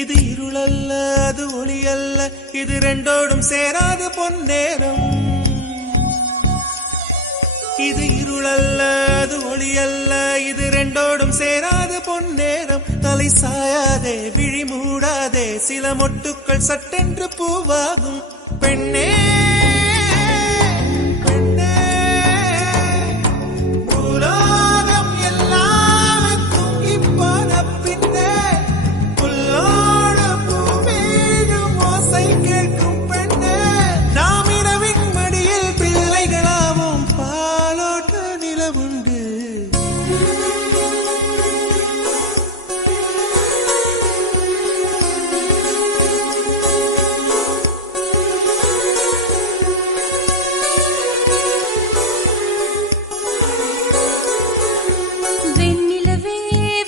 இது இருளல்ல அது ஒளி அல்ல, இது ரெண்டோடும் சேராத பொன்னேரம். இது இருளல்ல அது ஒளி அல்ல, இது ரெண்டோடும் சேராத பொன்னேரம். தலை சாயாதே விழி மூடாதே, சில மொட்டுக்கள் சட்டென்று பூவாகும். பெண்ணே